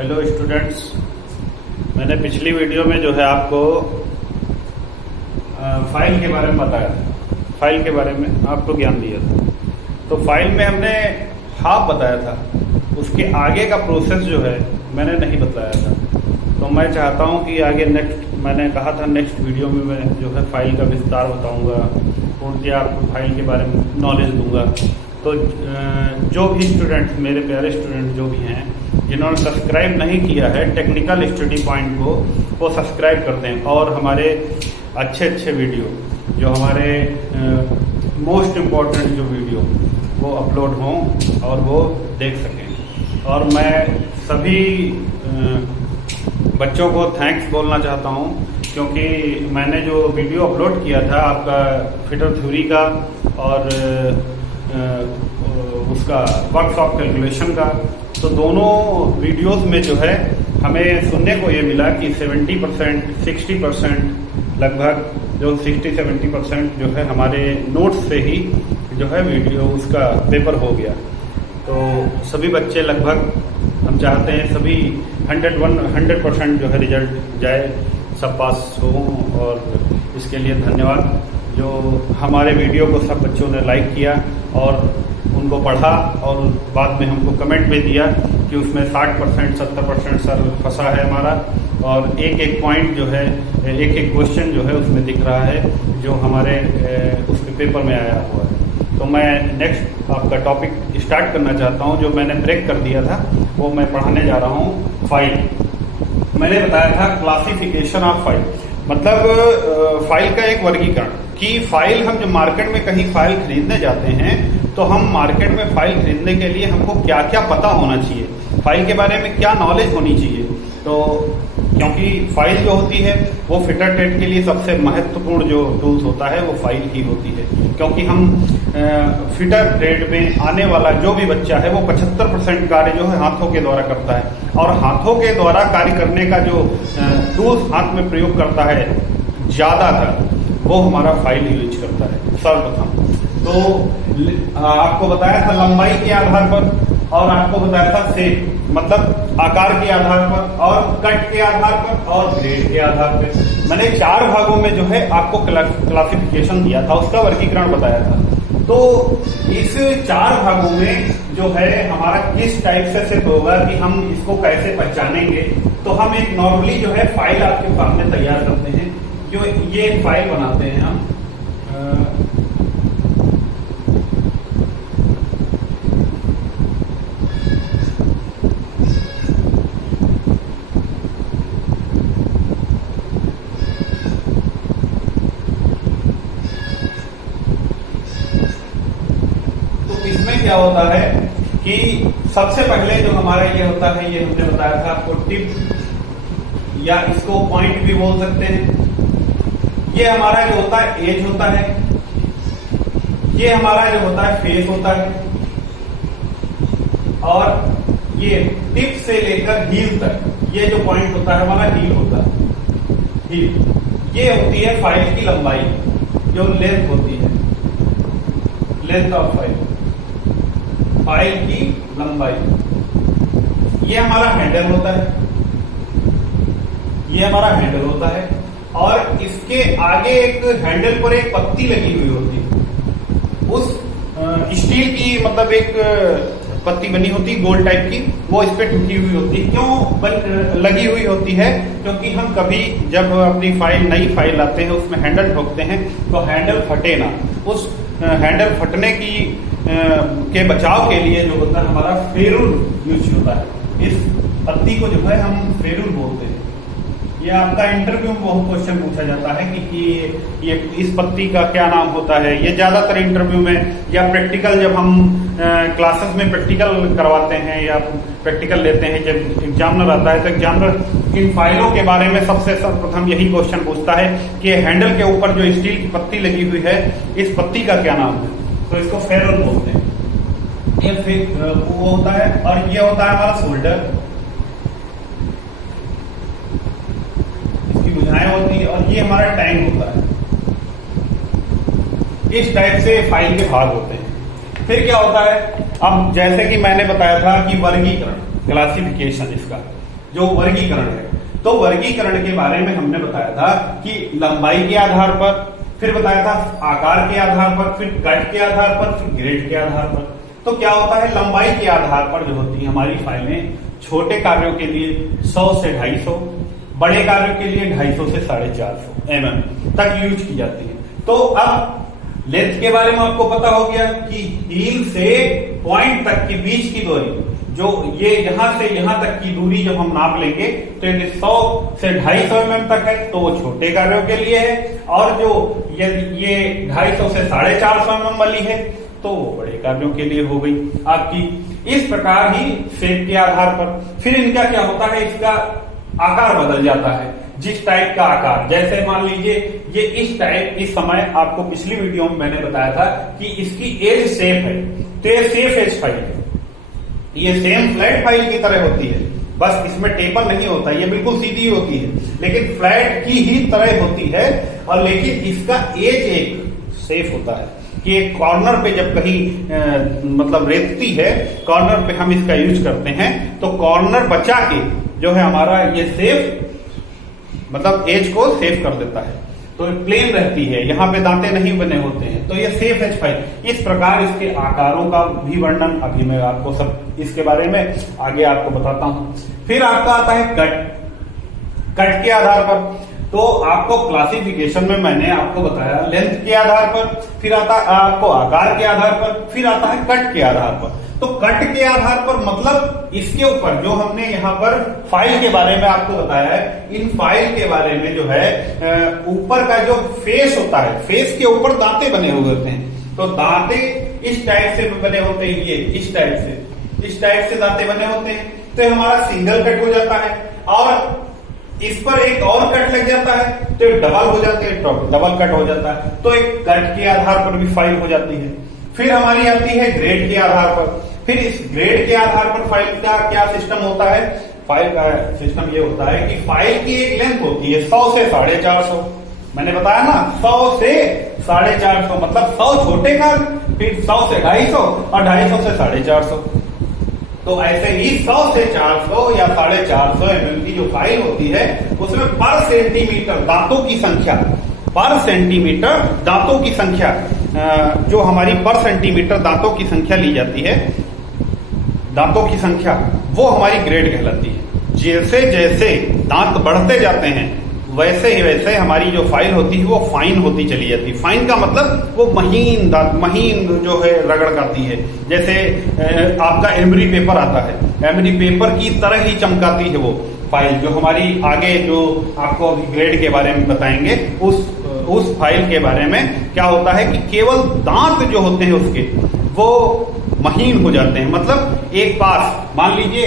Hello students, मैंने पिछली video में जो है आपको फाइल के बारे में बताया था। फाइल के बारे में आपको ज्ञान दिया था। तो फाइल में हमने हाफ बताया था, उसके आगे का प्रोसेस जो है मैंने नहीं बताया था। तो मैं चाहता हूं कि आगे मैंने कहा था नेक्स्ट वीडियो में मैं जो है फाइल का विस्तार बताऊंगा, पूर्णतः आपको फाइल के बारे में नॉलेज दूंगा। तो जो भी स्टूडेंट, मेरे प्यारे स्टूडेंट जो भी हैं, जिन्होंने सब्सक्राइब नहीं किया है टेक्निकल स्टडी पॉइंट को, वो सब्सक्राइब कर दें और हमारे अच्छे वीडियो, जो हमारे मोस्ट इम्पॉर्टेंट जो वीडियो वो अपलोड हों और वो देख सकें। और मैं सभी बच्चों को थैंक्स बोलना चाहता हूं, क्योंकि मैंने जो वीडियो अपलोड किया था आपका फिटर थ्योरी का और उसका वर्कशॉप कैलकुलेशन का, तो दोनों वीडियोस में जो है हमें सुनने को ये मिला कि 70%, 60% लगभग, जो 60-70% जो है हमारे नोट्स से ही जो है वीडियो उसका पेपर हो गया। तो सभी बच्चे लगभग, हम चाहते हैं सभी 100% जो है रिजल्ट जाए, सब पास हो। और इसके लिए धन्यवाद। जो हमारे वीडियो को सब बच्चों ने लाइक किया और उनको पढ़ा और बाद में हमको कमेंट में दिया कि उसमें 60%, 70% सर फंसा है हमारा, और एक पॉइंट जो है, एक क्वेश्चन जो है उसमें दिख रहा है जो हमारे उसके पेपर में आया हुआ है। तो मैं नेक्स्ट आपका टॉपिक स्टार्ट करना चाहता हूं। जो मैंने ब्रेक कर दिया था वो मैं पढ़ाने जा रहा हूं। फाइल मैंने बताया था क्लासिफिकेशन ऑफ फाइल, मतलब फाइल का एक वर्गीकरण, कि फाइल हम जब मार्केट में कहीं फाइल खरीदने जाते हैं तो हम मार्केट में फाइल खरीदने के लिए हमको क्या क्या पता होना चाहिए, फाइल के बारे में क्या नॉलेज होनी चाहिए। तो क्योंकि फाइल जो होती है वो फिटर ट्रेड के लिए सबसे महत्वपूर्ण जो टूल्स होता है वो फाइल ही होती है। क्योंकि हम फिटर ट्रेड में आने वाला जो भी बच्चा है वो 75% कार्य जो है हाथों के द्वारा करता है, और हाथों के द्वारा कार्य करने का जो टूल्स हाथ में प्रयोग करता है ज्यादातर, वो हमारा फाइल यूज करता है सर्वप्रथम। तो आपको बताया था लंबाई के आधार पर, और आपको बताया था शेप, मतलब आकार के आधार पर, और कट के आधार पर, और ग्रेड के आधार पर। मैंने 4 भागों में जो है आपको क्लासिफिकेशन दिया था, उसका वर्गीकरण बताया था। तो इस 4 भागों में जो है हमारा किस टाइप से सेट होगा कि हम इसको कैसे पहचानेंगे। तो हम एक नॉर्मली जो है फाइल आपके सामने तैयार करते हैं, जो ये एक फाइल बनाते हैं हम। तो इसमें क्या होता है कि सबसे पहले जो हमारा ये होता है, ये हमने बताया था आपको टिप, या इसको पॉइंट भी बोल सकते हैं। ये हमारा जो होता है एज होता है, ये हमारा जो होता है फेस होता है, और ये टिप से लेकर हील तक ये जो पॉइंट होता है हमारा हील होता है। हील ये होती है फाइल की लंबाई, जो लेंथ होती है, लेंथ ऑफ फाइल, फाइल की लंबाई। ये हमारा हैंडल होता है, ये हमारा हैंडल होता है, और इसके आगे एक हैंडल पर एक पत्ती लगी हुई होती है, उस स्टील की, मतलब एक पत्ती बनी होती है गोल टाइप की, वो इस पे टूटी हुई होती है। क्यों लगी हुई होती है? क्योंकि हम कभी जब अपनी फाइल, नई फाइल लाते हैं, उसमें हैंडल ठोकते हैं तो हैंडल फटे ना। उस हैंडल फटने की के बचाव के लिए जो होता है हमारा फेरुल यूज होता है। इस पत्ती को जो है हम फेरुल बोलते हैं। ये आपका इंटरव्यू में बहुत क्वेश्चन पूछा जाता है कि ये इस पत्ती का क्या नाम होता है। ये ज्यादातर इंटरव्यू में, या प्रैक्टिकल जब हम क्लासेस में प्रैक्टिकल करवाते हैं या प्रैक्टिकल लेते हैं, जब एग्जामिनर आता है तो एग्जामिनर इन फाइलों के बारे में सबसे सर्वप्रथम यही क्वेश्चन पूछता है कि हैंडल के ऊपर जो स्टील की पत्ती लगी हुई है, इस पत्ती का क्या नाम है। तो इसको फेरुल बोलते हैं। ये फिर वो होता है, और ये होता है हमारा शोल्डर, इसकी बुझाएं होती है, और ये हमारा टैंक होता है। इस टाइप से फाइल के भाग होते हैं। फिर क्या होता है, अब जैसे कि मैंने बताया था कि वर्गीकरण, क्लासिफिकेशन इसका, जो वर्गीकरण है। तो वर्गीकरण के बारे में हमने बताया था कि लंबाई के आधार पर, फिर बताया था आकार के आधार पर, फिर कट के आधार पर, फिर ग्रेड के आधार पर। तो क्या होता है, लंबाई के आधार पर जो होती है हमारी फाइलें, छोटे कार्यों के लिए 100 से 250, बड़े कार्यों के लिए 250 से 450 mm तक यूज की जाती है। तो अब लेंथ के बारे में आपको पता हो गया कि हील से पॉइंट तक के बीच की दूरी, जो ये यहां से यहां तक की दूरी जब हम नाप लेंगे तो यदि 100 से 250 mm तक है तो वो छोटे कार्यों के लिए है, और जो यदि ये 250 से 450 mm वाली है तो वो बड़े कार्यों के लिए हो गई आपकी। इस प्रकार ही शेप के आधार पर फिर इनका क्या होता है, इसका आकार बदल जाता है। जिस टाइप का आकार, जैसे मान लीजिए ये इस टाइप, इस समय आपको पिछली वीडियो में मैंने बताया था कि इसकी एज शेप है, तो ये सेफ एज फाइल है। ये सेम फ्लैट फाइल की तरह होती है, बस इसमें टेपर नहीं होता, ये बिल्कुल सीधी होती है, लेकिन फ्लैट की ही तरह होती है। और लेकिन इसका एज एक सेफ होता है कि एक कॉर्नर पे जब कहीं मतलब रेतती है, कॉर्नर पे हम इसका यूज करते हैं, तो कॉर्नर बचा के जो है हमारा ये सेफ, मतलब एज को सेव कर देता है, तो प्लेन रहती है, यहाँ पे दांते नहीं बने होते हैं, तो ये सेफ एज फाइल। इस प्रकार इसके आकारों का भी वर्णन अभी मैं आपको सब इसके बारे में आगे आपको बताता हूं। फिर आपका आता है कट के आधार पर। तो आपको क्लासिफिकेशन में मैंने आपको बताया लेंथ के आधार पर, फिर आता आपको आकार के आधार पर, फिर आता है कट के आधार पर। तो कट के आधार पर मतलब इसके ऊपर जो हमने यहाँ पर फाइल के बारे में आपको बताया है, इन फाइल के बारे में जो है ऊपर का जो फेस होता है, फेस के ऊपर दांते बने हुए होते हैं। तो दांते इस टाइप से बने होते हैं, ये इस टाइप से दांते बने होते हैं, तो हमारा सिंगल कट हो जाता है। और इस पर एक और कट लग जाता है तो डबल हो जाते हैं, डबल कट हो जाता है, तो एक कट के आधार पर भी फाइल हो जाती है। फिर हमारी आती है ग्रेड के आधार पर। फिर इस ग्रेड के आधार पर फाइल का क्या सिस्टम होता है, फाइल का सिस्टम ये होता है कि फाइल की एक लेंथ होती है 100 से 450। मैंने बताया ना 100 से 450, मतलब 100 छोटे कार्य, फिर 100 से 250 और 250 से 450। तो ऐसे ही 100 से 400 या 450 mm की जो फाइल होती है उसमें पर सेंटीमीटर दांतों की संख्या, पर सेंटीमीटर दांतों की संख्या, जो हमारी पर सेंटीमीटर दांतों की संख्या ली जाती है, दांतों की संख्या, वो हमारी ग्रेड कहलाती है। जैसे जैसे दांत बढ़ते जाते हैं वैसे ही वैसे हमारी जो फाइल होती है वो फाइन होती चली जाती है। फाइन का मतलब वो महीन दांत, महीन जो है रगड़ करती है। जैसे आपका एमरी पेपर आता है, एमरी पेपर की तरह ही चमकाती है वो फाइल, जो हमारी आगे जो आपको अभी ग्रेड के बारे में बताएंगे उस फाइल के बारे में क्या होता है कि केवल दांत जो होते हैं उसके वो महीन हो जाते हैं। मतलब एक पास मान लीजिए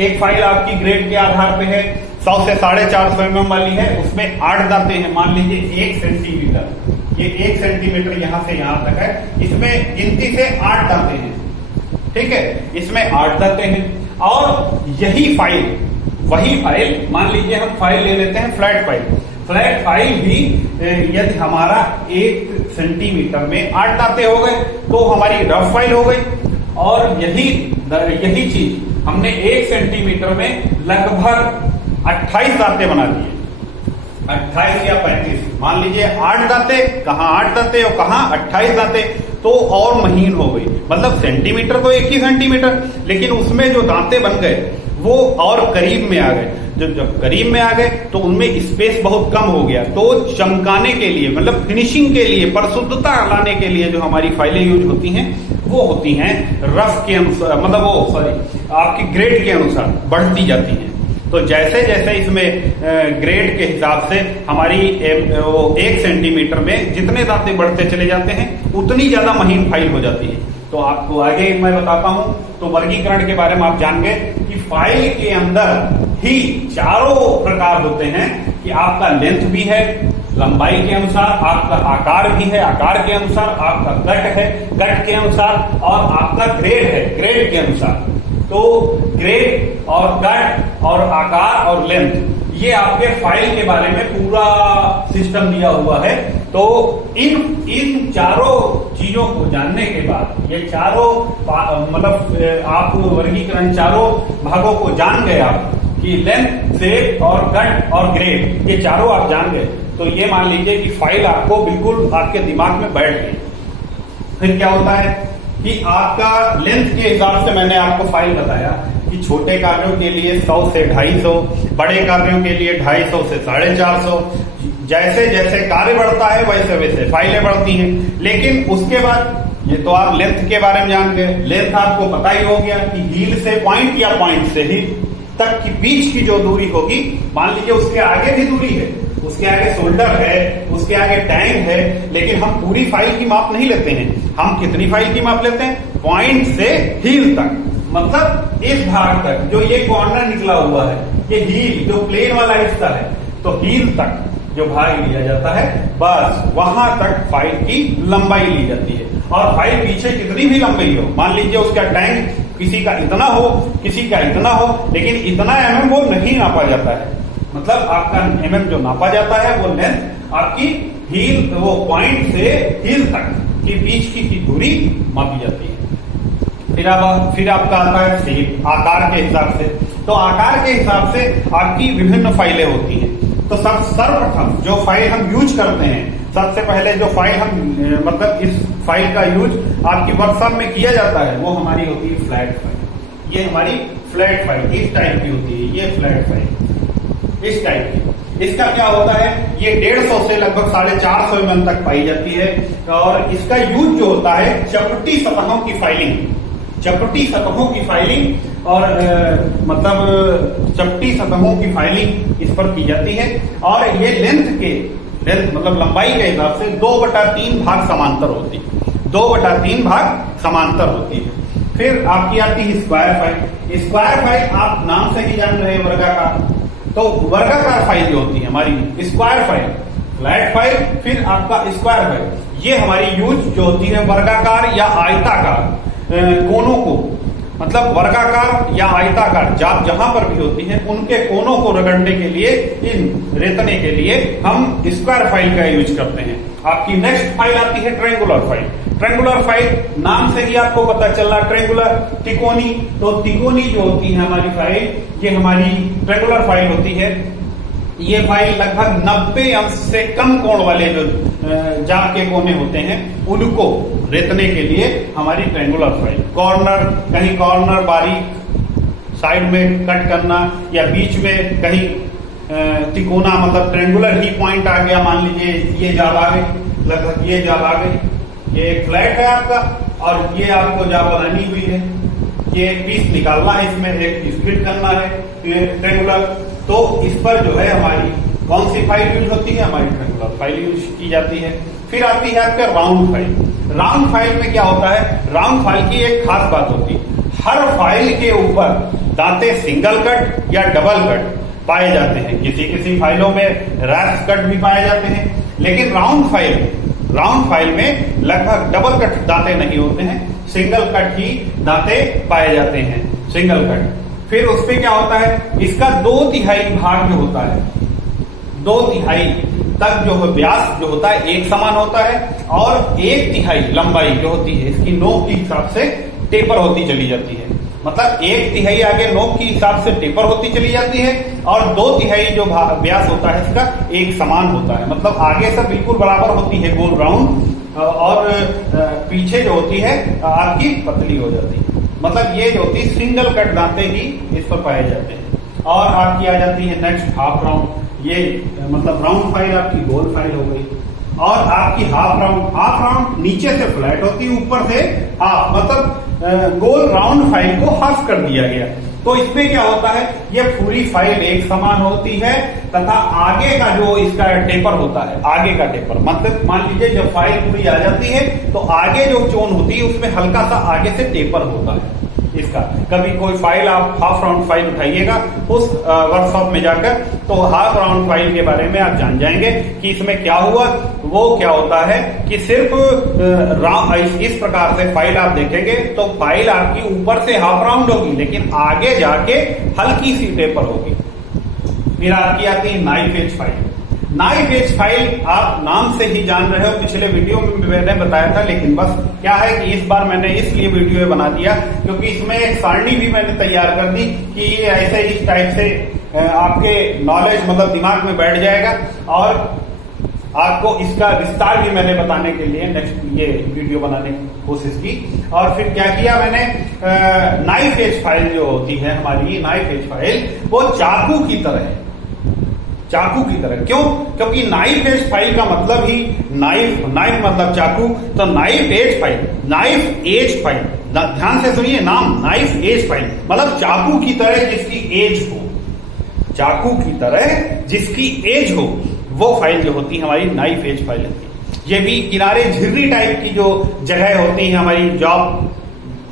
एक फाइल आपकी ग्रेड के आधार पे है, 100 से 450 mm वाली है, उसमें 8 दांते हैं, मान लीजिए 1 सेंटीमीटर, ये 1 सेंटीमीटर यहां से यहां तक है, इसमें गिनती से 8 दांते हैं, ठीक है, इसमें 8 दांते हैं। और यही फाइल, वही फाइल, मान लीजिए हम फाइल ले लेते हैं फ्लैट फाइल, फ्लैट फाइल भी यदि हमारा 1 सेंटीमीटर में 8 दांते हो गए तो हमारी रफ फाइल हो गई। और यही चीज हमने 1 सेंटीमीटर में लगभग 28 दांते बना दिए, 28 या 35, मान लीजिए 8 दांते, कहाँ 8 दांते और कहाँ 28 दांते, तो और महीन हो गई। मतलब सेंटीमीटर तो 1 ही सेंटीमीटर, लेकिन उसमें जो दांते बन गए वो और करीब में आ गए। जब करीब में आ गए तो उनमें स्पेस बहुत कम हो गया। तो चमकाने के लिए, मतलब फिनिशिंग के लिए, परिशुद्धता लाने के लिए जो हमारी फाइलें यूज होती हैं वो होती हैं रफ के अनुसार, मतलब वो सॉरी आपकी ग्रेड के अनुसार बढ़ती जाती हैं। तो जैसे जैसे इसमें ग्रेड के हिसाब से हमारी 1 सेंटीमीटर में जितने दांते बढ़ते चले जाते हैं उतनी ज्यादा महीन फाइल हो जाती है। तो आपको आगे मैं बताता हूं। तो वर्गीकरण के बारे में आप जान गए कि फाइल के अंदर ही चारों प्रकार होते हैं कि आपका लेंथ भी है लंबाई के अनुसार, आपका आकार भी है आकार के अनुसार, आपका कट है कट के अनुसार, और आपका ग्रेड है ग्रेड के अनुसार। तो ग्रेड और कट और आकार और लेंथ, ये आपके फाइल के बारे में पूरा सिस्टम दिया हुआ है। तो इन चारों चीजों को जानने के बाद, ये चारों मतलब आप वर्गीकरण चारों भागों को जान गए आप कि लेंथ, शेप और कट और ग्रेड ये चारों आप जान गए तो ये मान लीजिए कि फाइल आपको बिल्कुल आपके दिमाग में बैठ गई। फिर क्या होता है कि आपका लेंथ के हिसाब से मैंने आपको फाइल बताया कि छोटे कार्यों के लिए 100 से 250, बड़े कार्यों के लिए 250 से 450। जैसे जैसे कार्य बढ़ता है वैसे वैसे फाइलें बढ़ती हैं। लेकिन उसके बाद ये तो आप लेंथ के बारे में जान गए। लेंथ आपको पता ही हो गया कि हील से पॉइंट या पॉइंट से हील तक की बीच की जो दूरी होगी, मान लीजिए उसके आगे भी दूरी है, उसके आगे शोल्डर है, उसके आगे टैंक है, लेकिन हम पूरी फाइल की माप नहीं लेते हैं। हम कितनी फाइल की माप लेते हैं? पॉइंट से हील तक, मतलब इस भाग तक जो ये कॉर्नर निकला हुआ है, ये हील जो प्लेन वाला हिस्सा है, तो हील तक जो भाग लिया जाता है, बस वहां तक फाइल की लंबाई ली जाती है। और फाइल पीछे कितनी भी लंबाई हो, मान लीजिए उसका टैंक किसी का इतना हो, किसी का इतना हो, लेकिन इतना mm वो नहीं नापा जाता है। मतलब आपका mm जो नापा जाता है वो लेंथ आपकी हील, वो पॉइंट से हील तक की बीच की दूरी मापी जाती है। फिर आपका आता है शेप, आकार के हिसाब से। तो आकार के हिसाब से आपकी विभिन्न फाइलें होती हैं। तो सर्वप्रथम जो फाइल हम यूज करते हैं, सबसे पहले जो फाइल हम मतलब इस फाइल का यूज आपकी वर्कशॉप में किया जाता है वो हमारी होती है फ्लैट फाइल। ये हमारी फ्लैट फाइल इस टाइप की होती है, ये फ्लैट फाइल इस टाइप की। इसका क्या होता है, ये 150 से लगभग 450 mm तक पाई जाती है। और इसका यूज जो होता है चपटी सतहों की फाइलिंग, चपटी सतहों की फाइलिंग और मतलब चपटी सतहों की फाइलिंग इस पर की जाती है। और ये लेंथ मतलब लंबाई के हिसाब से 2/3 भाग समांतर होती है, 2/3 भाग समांतर होती है। फिर आपकी आती है स्क्वायर फाइल। स्क्वायर फाइल आप नाम से ही जान रहे हैं वर्गाकार, तो वर्गाकार फाइल जो होती है हमारी स्क्वायर फाइल, फ्लैट फाइल, फिर आपका स्क्वायर फाइल, ये हमारी यूज जो होती है वर्गाकार या आयताकार कोनों को, मतलब वर्गाकार या आयताकार जहां पर भी होती है उनके कोनों को रगड़ने के लिए, इन रेतने के लिए हम स्क्वायर फाइल का यूज करते हैं। आपकी नेक्स्ट फाइल आती है ट्रायंगुलर फाइल। ट्रायंगुलर फाइल नाम से ही आपको पता चल रहा, ट्रायंगुलर, तिकोनी। तो तिकोनी जो होती है हमारी फाइल, ये हमारी ट्रायंगुलर फाइल होती है। ये फाइल लगभग 90 अंश से कम कोण वाले जो जाप के कोने होते हैं उनको रेतने के लिए हमारी ट्रायंगुलर फाइल। कॉर्नर, कहीं कॉर्नर बारीक साइड में कट करना, या बीच में कहीं तिकोना मतलब ट्रायंगुलर ही पॉइंट आ गया, मान लीजिए ये जाब आ गई, लगभग ये जाब आ गई, ये एक फ्लैट है आपका और ये आपको जाब बनानी हुई है, ये एक पीस निकालना है, इसमें एक स्प्लिट करना है ट्रायंगुलर। तो इस पर जो है हमारी कौन सी फाइल यूज होती है, हमारी ट्रायंगुलर फाइल यूज की जाती है। फिर आती है आपका राउंड फाइल। राउंड फाइल में क्या होता है, राउंड फाइल की एक खास बात होती है, हर फाइल के ऊपर दांते सिंगल कट या डबल कट पाए जाते हैं। किसी किसी फाइलों में रैप्स कट भी पाए जाते हैं, लेकिन राउंड फाइल में लगभग डबल कट दांते नहीं होते हैं, सिंगल कट ही दांते पाए जाते हैं, सिंगल कट। फिर उसपे क्या होता है, इसका 2/3 भाग जो होता है, 2/3 तक जो व्यास जो होता है एक समान होता है, और 1/3 लंबाई जो होती है इसकी नोक के हिसाब से टेपर होती चली जाती है। मतलब 1/3 आगे नोक के हिसाब से टेपर होती चली जाती है, और 2/3 जो व्यास होता है इसका एक समान होता है। मतलब आगे से बिल्कुल बराबर होती है गोल राउंड, और पीछे जो होती है आपकी पतली हो जाती है। मतलब ये जो होती है सिंगल कट दांते ही इस पर पाए जाते हैं। और आपकी आ जाती है नेक्स्ट हाफ राउंड। ये मतलब राउंड फाइल आपकी गोल फाइल हो गई। और आपकी हाफ राउंड नीचे से फ्लैट होती है, ऊपर से हाफ, मतलब गोल राउंड फाइल को हाफ कर दिया गया। तो इसमें क्या होता है, ये पूरी फाइल एक समान होती है, तथा आगे का जो इसका टेपर होता है, आगे का टेपर मतलब मान लीजिए जब फाइल पूरी आ जाती है तो आगे जो चोन होती है उसमें हल्का सा आगे से टेपर होता है इसका। कभी कोई फाइल आप हाफ राउंड फाइल उठाइएगा उस वर्कशॉप में जाकर, तो हाफ राउंड फाइल के बारे में आप जान जाएंगे कि इसमें क्या हुआ। वो क्या होता है कि सिर्फ इस प्रकार से फाइल आप देखेंगे तो फाइल आपकी ऊपर से हाफ राउंड होगी, लेकिन आगे जाके हल्की सी टेपर होगी। फिर आपकी आती है knife edge file. Knife edge file आप नाम से ही जान रहे हो, पिछले वीडियो में मैंने बताया था, लेकिन बस क्या है कि इस बार मैंने इसलिए वीडियो बना दिया क्योंकि इसमें एक सारणी भी मैंने तैयार कर दी कि ये ऐसे इस टाइप से आपके नॉलेज मतलब दिमाग में बैठ जाएगा। और आपको इसका विस्तार भी मैंने बताने के लिए नेक्स्ट ये वीडियो बनाने की कोशिश की। और फिर क्या किया मैंने, नाइफ एज फाइल जो होती है हमारी, नाइफ एज फाइल वो चाकू की तरह है, चाकू की तरह। क्यों? क्योंकि नाइफ एज फाइल का मतलब ही नाइफ, नाइफ मतलब चाकू, तो knife edge file, knife edge file, ध्यान से सुनिए नाम, नाइफ एज फाइल मतलब चाकू की तरह जिसकी एज हो, चाकू की तरह जिसकी एज हो, वो फाइल जो होती है हमारी नाइफ एज फाइल होती है। ये भी किनारे झिर्री टाइप की जो जगह होती है, हमारी जॉब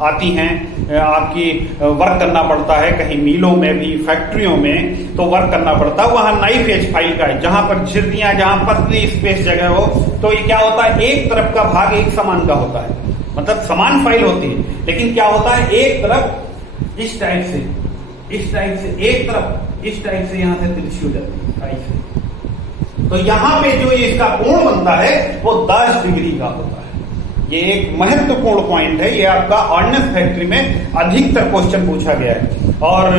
आती हैं, आपकी वर्क करना पड़ता है कहीं मिलों में भी, फैक्ट्रियों में तो वर्क करना पड़ता है, वहां नाइफ एज फाइल का है, जहां पर झिर्रियां, जहां पतली स्पेस जगह हो, तो ये क्या होता है, एक तरफ का भाग एक समान का होता है, मतलब समान फाइल होती है, लेकिन क्या होता है एक तरफ इस टाइप से, इस टाइप से, एक तरफ इस टाइप से यहां से तिरछी हो जाती है टाइप से। तो यहां पे जो इसका कोण बनता है वो 10 डिग्री का होता है। ये एक महत्वपूर्ण पॉइंट है, ये आपका ऑर्डिनेंस फैक्ट्री में अधिकतर क्वेश्चन पूछा गया है। और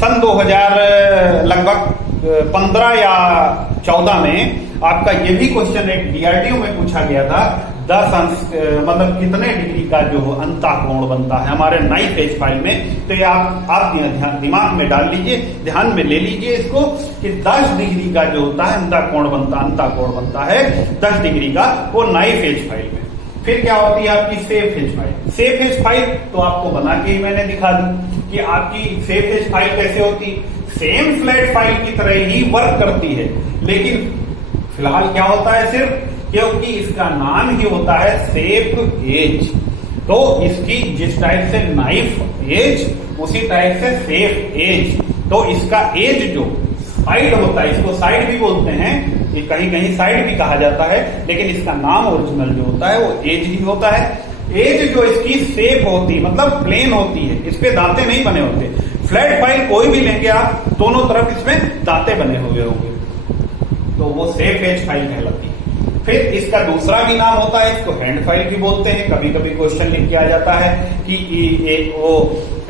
सन 2000 लगभग 15 या 14 में आपका ये भी क्वेश्चन एक डीआरडीओ में पूछा गया था, 10 अंश मतलब कितने डिग्री का जो अंतःकोण बनता है हमारे नाइफ एज फाइल में। तो ये आप दिमाग में डाल लीजिए, ध्यान में ले लीजिए इसको कि 10 डिग्री का जो होता है अंतःकोण बनता है 10 डिग्री का, वो नाइफ एज फाइल में। फिर क्या होती है आपकी safe age file. Safe age file तो आपको बना के ही मैंने दिखा दी कि आपकी सेफ एज फाइल कैसे होती, सेम फ्लैट फाइल की तरह ही वर्क करती है, लेकिन फिलहाल क्या होता है, सिर्फ क्योंकि इसका नाम ही होता है सेफ एज, तो इसकी जिस टाइप से नाइफ एज उसी टाइप से सेफ एज, तो इसका एज जो साइड होता है, इसको साइड भी बोलते हैं, ये कहीं कहीं साइड भी कहा जाता है, लेकिन इसका नाम ओरिजिनल जो होता है वो एज ही होता है। एज जो इसकी सेफ होती मतलब प्लेन होती है, इस पे दांते नहीं बने होते। फ्लैट फाइल कोई भी लेंगे आप, दोनों तरफ इसमें दांते बने हुए होंगे, तो वो सेफ एज फाइल कहलाती है। फिर इसका दूसरा भी नाम होता है, इसको हैंड फाइल भी बोलते हैं। कभी कभी क्वेश्चन लिख के आ जाता है कि एक वो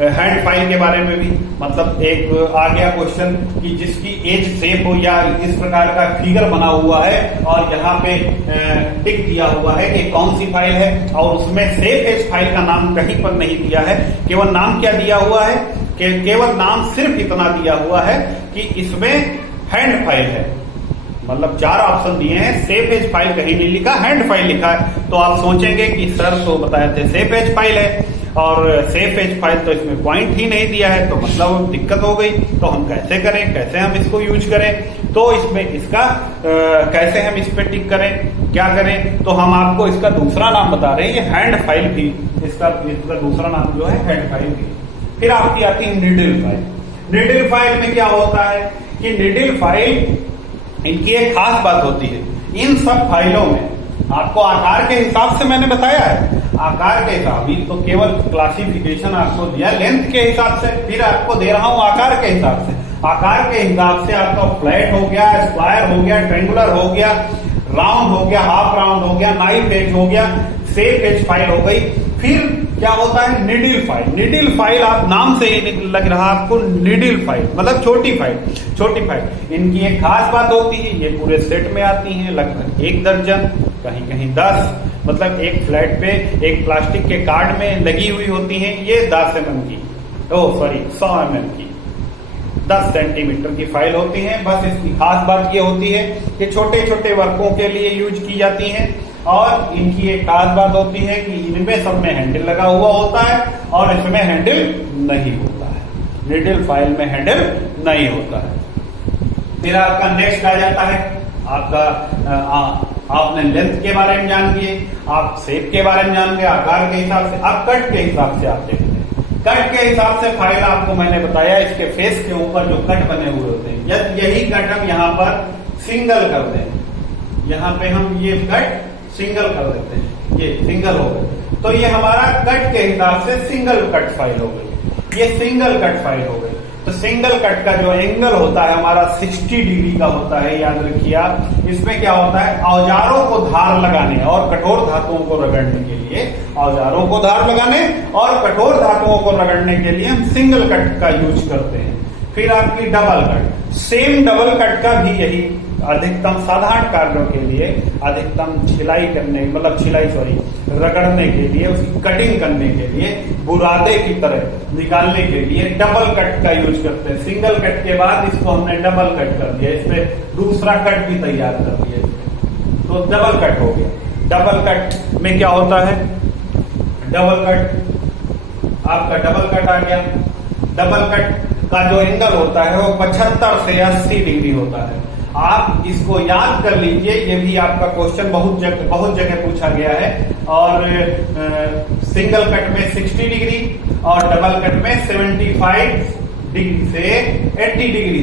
हैंड फाइल के बारे में भी, मतलब एक आ गया क्वेश्चन कि जिसकी एज सेफ हो या इस प्रकार का फिगर बना हुआ है और यहाँ पे टिक दिया हुआ है कि कौन सी फाइल है, और उसमें सेफ एज फाइल का नाम कहीं पर नहीं दिया है, केवल नाम क्या दिया हुआ है, केवल नाम सिर्फ इतना दिया हुआ है कि इसमें हैंड फाइल है, मतलब 4 ऑप्शन दिए हैं, सेफ एज फाइल कहीं नहीं लिखा, हैंड फाइल लिखा है। तो आप सोचेंगे कि सर तो बताए थे सेफ एज फाइल है, और सेफ एज फाइल तो इसमें पॉइंट ही नहीं दिया है, तो मतलब दिक्कत हो गई, तो हम कैसे करें, कैसे हम इसको यूज करें, तो इसमें इसका कैसे हम इस पे टिक करें, क्या करें, तो हम आपको इसका दूसरा नाम बता रहे हैं, ये हैंड फाइल भी, इसका दूसरा नाम जो है हैंड फाइल भी। फिर आपकी आती है नीडल फाइल। नीडल फाइल में क्या होता है कि नीडल फाइल, इनकी एक खास बात होती है, इन सब फाइलों में आपको आकार के हिसाब से मैंने बताया है, आकार के हिसाब, तो केवल क्लासिफिकेशन आपको दिया लेंथ के हिसाब से, फिर आपको दे रहा हूं आकार के हिसाब से। आकार के हिसाब से आपका फ्लैट हो गया, स्क्वायर हो गया, ट्रेंगुलर हो गया, राउंड हो गया, हाफ राउंड हो गया, नाइफ एज हो गया, सेफ एज फाइल हो गई। फिर क्या होता है नीडल फाइल। नीडल फाइल आप नाम से ही लग रहा आपको, नीडल फाइल मतलब छोटी फाइल, छोटी फाइल। इनकी एक खास बात होती है, ये पूरे सेट में आती हैं, लगभग 1 दर्जन, कहीं कहीं 10, मतलब एक फ्लैट पे एक प्लास्टिक के कार्ड में लगी हुई होती हैं। ये 10 mm की, 100 mm की, 10 सेंटीमीटर की फाइल होती है। बस इसकी खास बात ये होती है कि छोटे छोटे वर्कों के लिए यूज की जाती हैं, और इनकी एक खास बात होती है कि इनमें सब में हैंडल लगा हुआ होता है और इसमें हैंडल नहीं होता है, नीडल फाइल में हैंडल नहीं होता है। फिर आपका नेक्स्ट आ जाता है आपका, आपने लेंथ के बारे में जान लिए, आप शेप के बारे में जान गए, आकार के हिसाब से। अब कट के हिसाब से आप देखते हैं, कट के हिसाब से फाइल आपको मैंने बताया, इसके फेस के ऊपर जो कट बने हुए होते हैं, यही कट हम यहाँ पर सिंगल कर दें, यहाँ पे हम ये कट सिंगल कर देते हैं, ये सिंगल हो गए, तो ये हमारा कट के हिसाब से सिंगल कट फाइल हो गई, ये सिंगल कट फाइल हो गई। तो सिंगल कट का जो एंगल होता है हमारा 60 डिग्री का होता है, याद रखिए आप। इसमें क्या होता है, औजारों को धार लगाने और कठोर धातुओं को रगड़ने के लिए, औजारों को धार लगाने और कठोर धातुओं को रगड़ने के लिए हम सिंगल कट का यूज करते हैं। फिर आपकी double cut, same double cut का भी यही अधिकतम साधारण कार्यों के लिए, अधिकतम छिलाई करने मतलब रगड़ने के लिए, उसकी कटिंग करने के लिए, बुरादे की तरह निकालने के लिए डबल कट का यूज करते हैं। सिंगल कट के बाद इसको हमने डबल कट कर दिया, इसमें दूसरा कट भी तैयार कर दिया, तो डबल कट हो गया। डबल कट में क्या होता है, डबल कट आपका डबल कट आ गया। डबल कट का जो एंगल होता है वो 75 से 80 डिग्री होता है। आप इसको याद कर लीजिए, ये भी आपका क्वेश्चन बहुत जगह पूछा गया है। और सिंगल कट में 60 डिग्री और डबल कट में 75 डिग्री से 80 डिग्री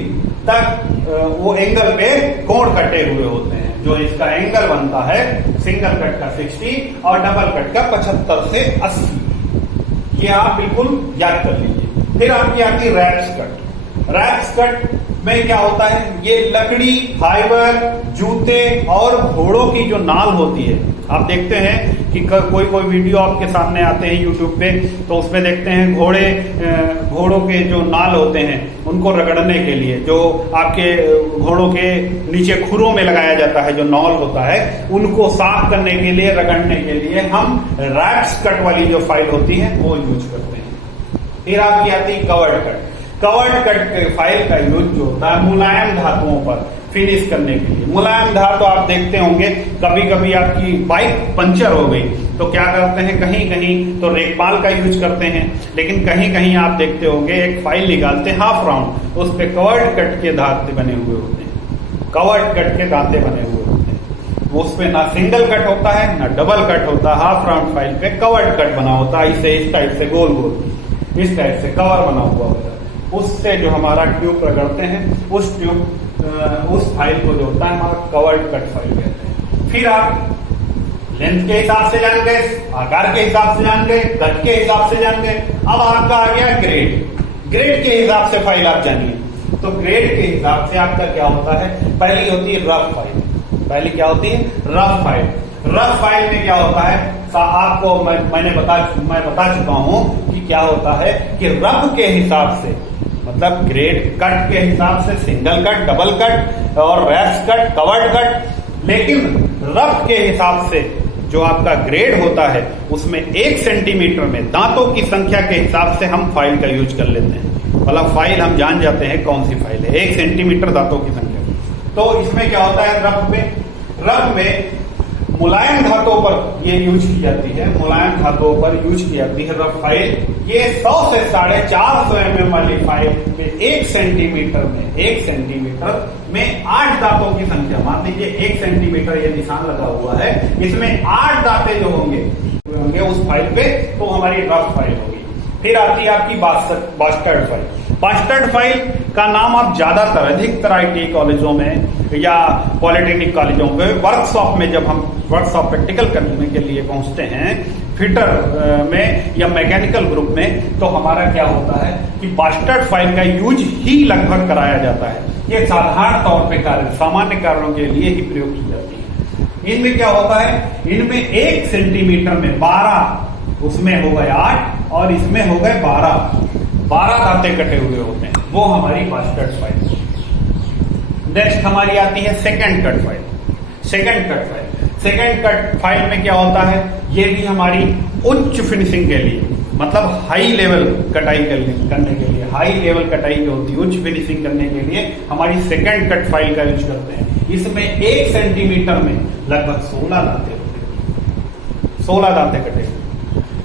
तक वो एंगल पे कोण कटे हुए होते हैं। जो इसका एंगल बनता है सिंगल कट का 60 और डबल कट का 75 से 80, ये आप बिल्कुल याद कर लीजिए। फिर आपकी आती है रैप्स कट। रैप्स कट में क्या होता है, ये लकड़ी, फाइबर, जूते और घोड़ों की जो नाल होती है, आप देखते हैं कि कोई वीडियो आपके सामने आते हैं यूट्यूब पे, तो उसमें देखते हैं घोड़ों के जो नाल होते हैं उनको रगड़ने के लिए, जो आपके घोड़ों के नीचे खुरों में लगाया जाता है, जो नॉल होता है, उनको साफ करने के लिए, रगड़ने के लिए हम रैप्स कट वाली जो फाइल होती है वो यूज करते हैं। फिर आपकी आती है covered cut. Covered cut file का यूज जो होता है मुलायम धातुओं पर फिनिश करने के लिए। मुलायम धातु आप देखते होंगे, कभी कभी आपकी बाइक पंचर हो गई तो क्या करते हैं, कहीं कहीं तो रेगमाल का यूज करते हैं, लेकिन कहीं कहीं आप देखते होंगे एक फाइल निकालते हैं हाफ राउंड, उस पे कवर्ड कट के धाते बने हुए होते हैं, कवर्ड कट के दांते बने हुए होते हैं। उसमें ना सिंगल कट होता है ना डबल कट होता है, हाफ राउंड फाइल पे कवर्ड कट बना होता है, इस टाइप से गोल गोल इस टाइप से कवर बना हुआ होता है। उससे जो हमारा ट्यूब रगड़ते हैं उस फाइल को जो होता है हमारा कवर्ड कट फाइल कहते हैं। फिर आप लेंथ के हिसाब से जान गए, आकार के हिसाब से जान गए, कट के हिसाब से जान गए। अब आपका आ गया ग्रेड। ग्रेड के हिसाब से फाइल आप जानिए। तो ग्रेड के हिसाब से आपका क्या होता है, पहली होती है रफ फाइल। पहली क्या होती है, रफ फाइल। रफ फाइल में क्या होता है, आपको मैं बता चुका हूं कि क्या होता है कि रफ के हिसाब से, मतलब ग्रेड कट के हिसाब से सिंगल कट, डबल कट और रैप्स कट, कवर्ड कट, लेकिन रफ के हिसाब से जो आपका ग्रेड होता है उसमें 1 सेंटीमीटर में दांतों की संख्या के हिसाब से हम फाइल का यूज कर लेते हैं। मतलब फाइल हम जान जाते हैं कौन सी फाइल है, 1 सेंटीमीटर दांतों की संख्या। तो इसमें क्या होता है, रफ में मुलायम धातुओं पर ये यूज की जाती है, मुलायम धातुओं पर यूज की जाती है रफ फाइल। ये 100 से 450 mm वाली फाइल में 1 सेंटीमीटर में 8 दांतों की संख्या, मान लीजिए 1 सेंटीमीटर ये निशान लगा हुआ है, इसमें 8 दांते जो होंगे उस फाइल पे, तो हमारी रफ फाइल होगी। फिर आती है आपकी बास्टर्ड फाइल। बास्टर्ड फाइल का नाम आप ज्यादातर अधिकतर ITI कॉलेजों में या पॉलिटेक्निक कॉलेजों में वर्कशॉप में, जब हम वर्कशॉप प्रैक्टिकल करने के लिए पहुंचते हैं फिटर में या मैकेनिकल ग्रुप में, तो हमारा क्या होता है कि बास्टर्ड फाइल का यूज ही लगभग कराया जाता है। ये साधारण तौर पे सामान्य कारणों के लिए ही प्रयोग की जाती है। इनमें क्या होता है, इनमें 1 सेंटीमीटर में 12, उसमें हो गए 8 और इसमें हो गए 12 दांते कटे हुए होते हैं, वो हमारी बास्टर्ड फाइल। नेक्स्ट हमारी आती है second cut file. Second cut file में क्या होता है, ये भी हमारी उच्च फिनिशिंग के लिए, मतलब हाई लेवल कटाई करने के लिए, हाई लेवल कटाई जो होती है उच्च फिनिशिंग करने के लिए हमारी सेकंड कट फाइल का यूज करते हैं। इसमें 1 सेंटीमीटर में लगभग 16 दांते होते हैं, 16 दांते कटे।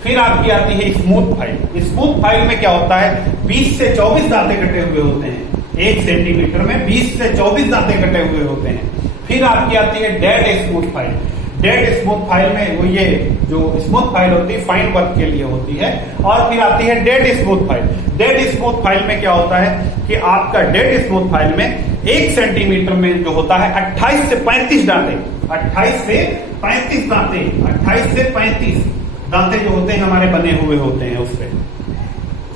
फिर आपकी आती है स्मूथ फाइल। स्मूथ फाइल में क्या होता है, 20 से 24 दांते कटे हुए होते हैं, 1 सेंटीमीटर में 20 से 24 दांते कटे हुए होते हैं। फिर आपकी आती है dead smooth file. Dead smooth file में वो ये जो स्मूथ फाइल होती है फाइन वर्क के लिए होती है। और फिर आती है dead smooth file. Dead smooth file में क्या होता है कि आपका डेड स्मूथ फाइल में 1 सेंटीमीटर में जो होता है 28 से 35 दांते, 28 से 35 दांते, 28 से 35 दांते जो होते हैं हमारे बने हुए होते हैं उससे,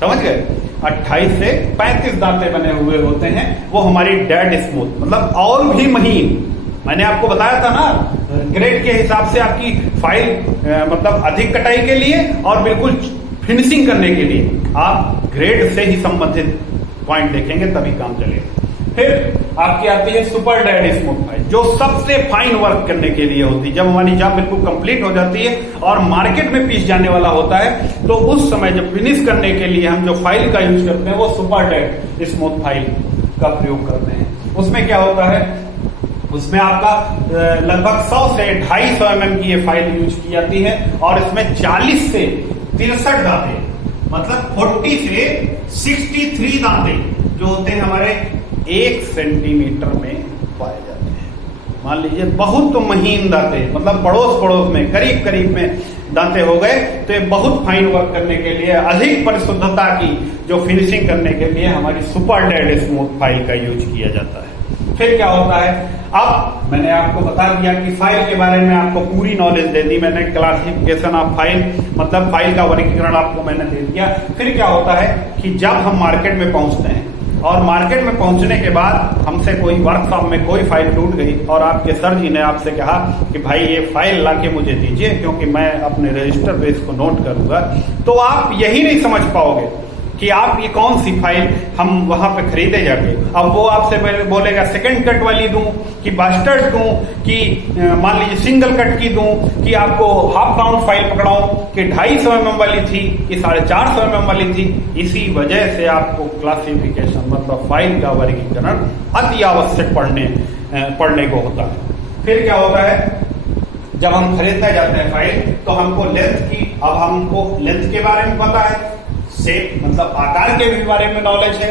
समझ गए, 28 से 35 दांते बने हुए होते हैं, वो हमारी डेड स्मूथ, मतलब और भी महीन। मैंने आपको बताया था ना, ग्रेड के हिसाब से आपकी फाइल मतलब अधिक कटाई के लिए और बिल्कुल फिनिशिंग करने के लिए आप ग्रेड से ही संबंधित पॉइंट देखेंगे तभी काम चलेगा। फिर आपकी आती है सुपर डेड स्मूथ फाइल, जो सबसे फाइन वर्क करने के लिए होती है। जब हमारी जॉब बिल्कुल कंप्लीट हो जाती है और मार्केट में पीस जाने वाला होता है, तो उस समय जब फिनिश करने के लिए हम जो फाइल का यूज करते हैं वो सुपर डेड स्मूथ फाइल का प्रयोग करते हैं। उसमें क्या होता है, उसमें आपका लगभग 100 से 250 mm की ये फाइल यूज की जाती है और इसमें 40 से 63 दांते, मतलब 40 से 63 दांते जो होते हैं हमारे 1 सेंटीमीटर में पाए जाते हैं। मान लीजिए बहुत तो महीन दांते, मतलब पड़ोस पड़ोस में करीब करीब में दांते हो गए, तो ये बहुत फाइन वर्क करने के लिए, अधिक परिशुद्धता की जो फिनिशिंग करने के लिए हमारी सुपर डेड स्मूथ फाइल का यूज किया जाता है। फिर क्या होता है, अब मैंने आपको बता दिया कि फाइल के बारे में आपको पूरी नॉलेज दे दी मैंने, क्लासिफिकेशन ऑफ फाइल, मतलब फाइल का वर्गीकरण आपको मैंने दे दिया। फिर क्या होता है कि जब हम मार्केट में पहुंचते हैं और मार्केट में पहुंचने के बाद हमसे कोई वर्कशॉप में कोई फाइल टूट गई और आपके सर जी ने आपसे कहा कि भाई ये फाइल लाके मुझे दीजिए क्योंकि मैं अपने रजिस्टर पे इसको नोट करूंगा, तो आप यही नहीं समझ पाओगे कि आप ये कौन सी फाइल हम वहां पे खरीदे जाके। अब वो आपसे बोलेगा सेकंड कट वाली दूं कि बास्टर्ड दूं कि मान लीजिए सिंगल कट की दूं कि आपको हाफ काउंट फाइल पकड़ाऊं कि 250 mm वाली थी कि 450 mm वाली थी। इसी वजह से आपको क्लासिफिकेशन मतलब फाइल का वर्गीकरण अति आवश्यक पढ़ने को होता है। फिर क्या होता है, जब हम खरीदने जाते हैं फाइल तो हमको लेंथ की, अब हमको लेंथ के बारे में पता है, शेप मतलब आकार के भी बारे में नॉलेज है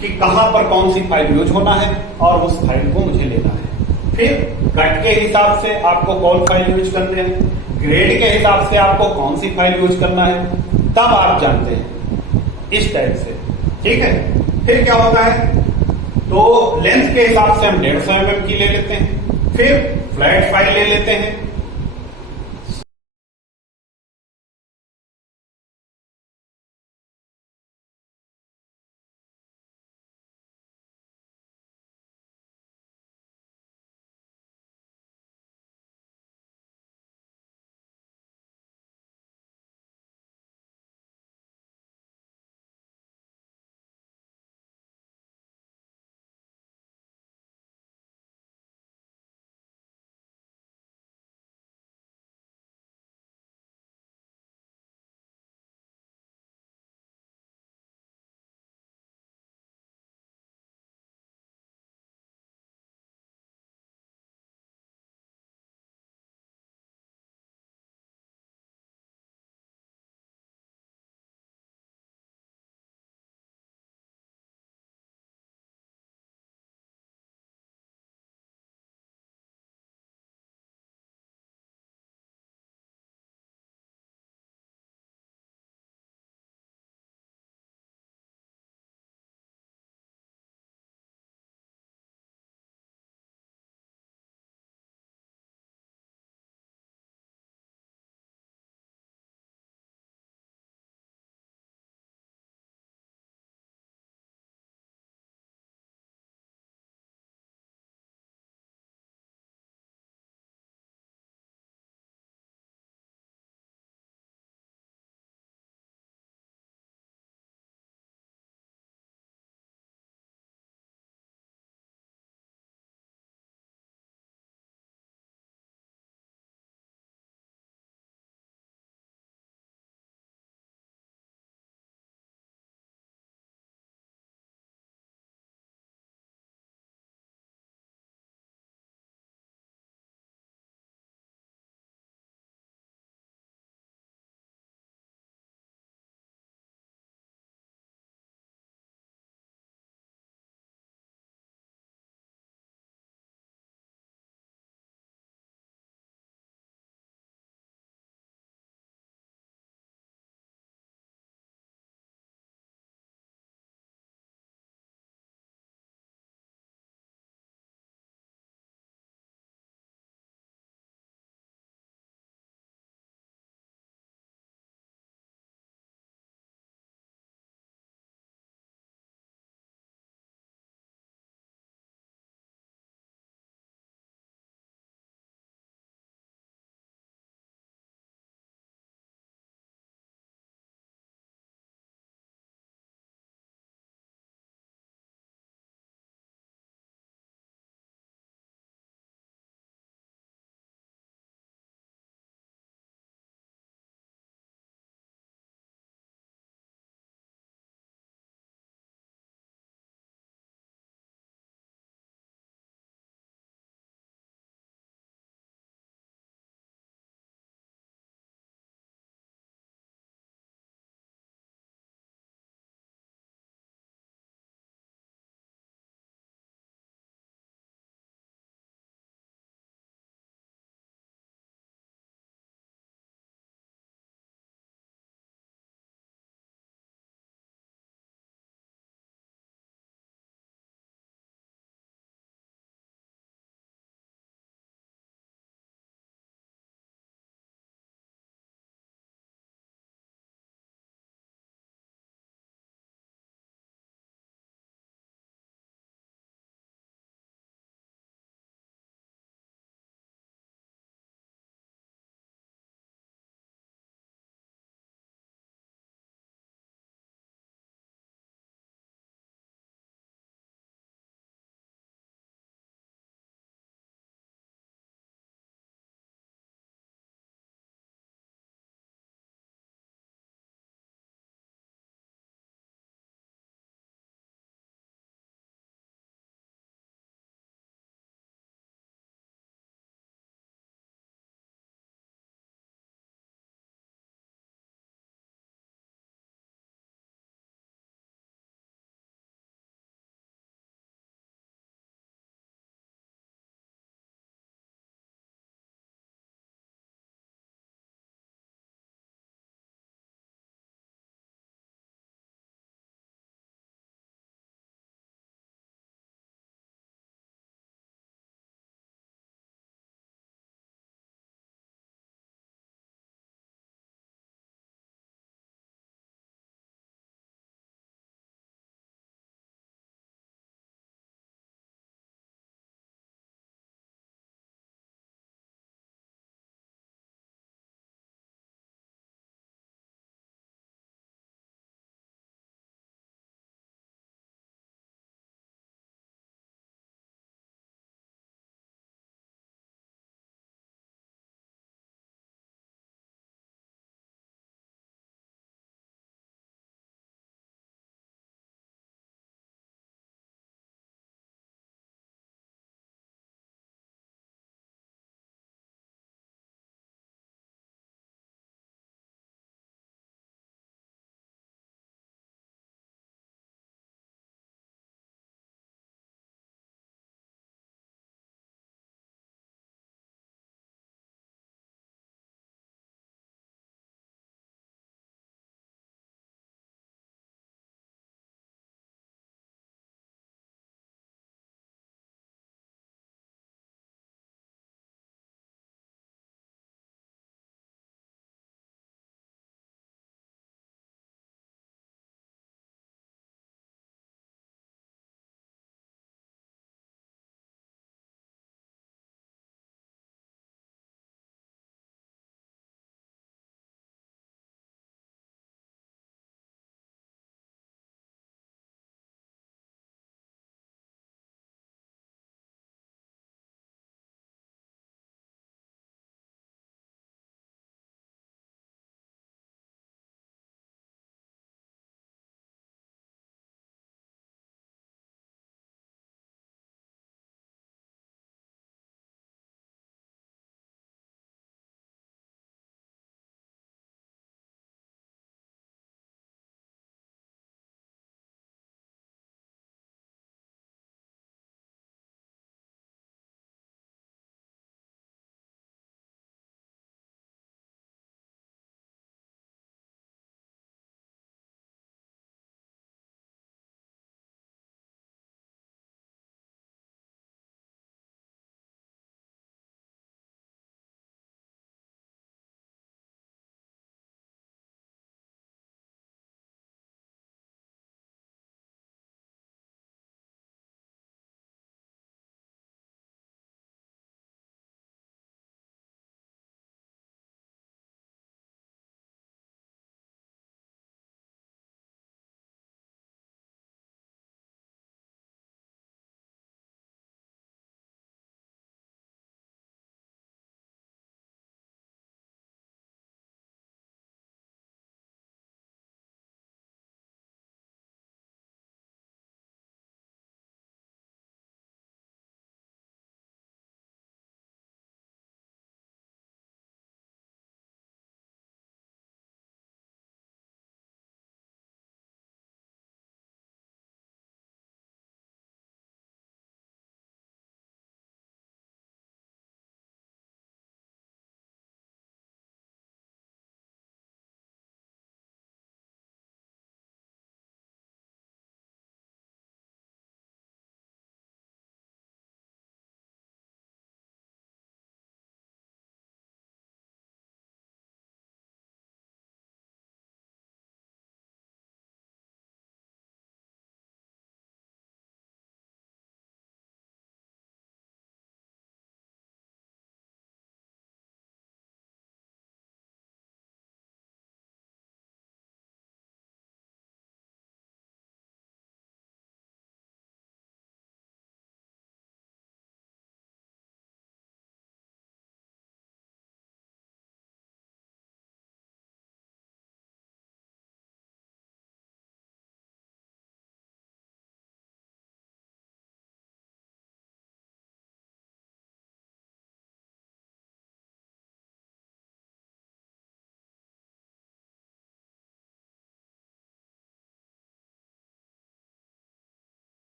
कि कहां पर कौन सी फाइल यूज होना है और उस फाइल को मुझे लेना है। फिर कट के हिसाब से आपको कौन फाइल यूज करते हैं, ग्रेड के हिसाब से आपको कौन सी फाइल यूज करना है, तब आप जानते हैं इस टाइप से, ठीक है। फिर क्या होता है, तो लेंथ के हिसाब से हम 150 mm की ले लेते हैं। फिर फ्लैट फाइल ले लेते हैं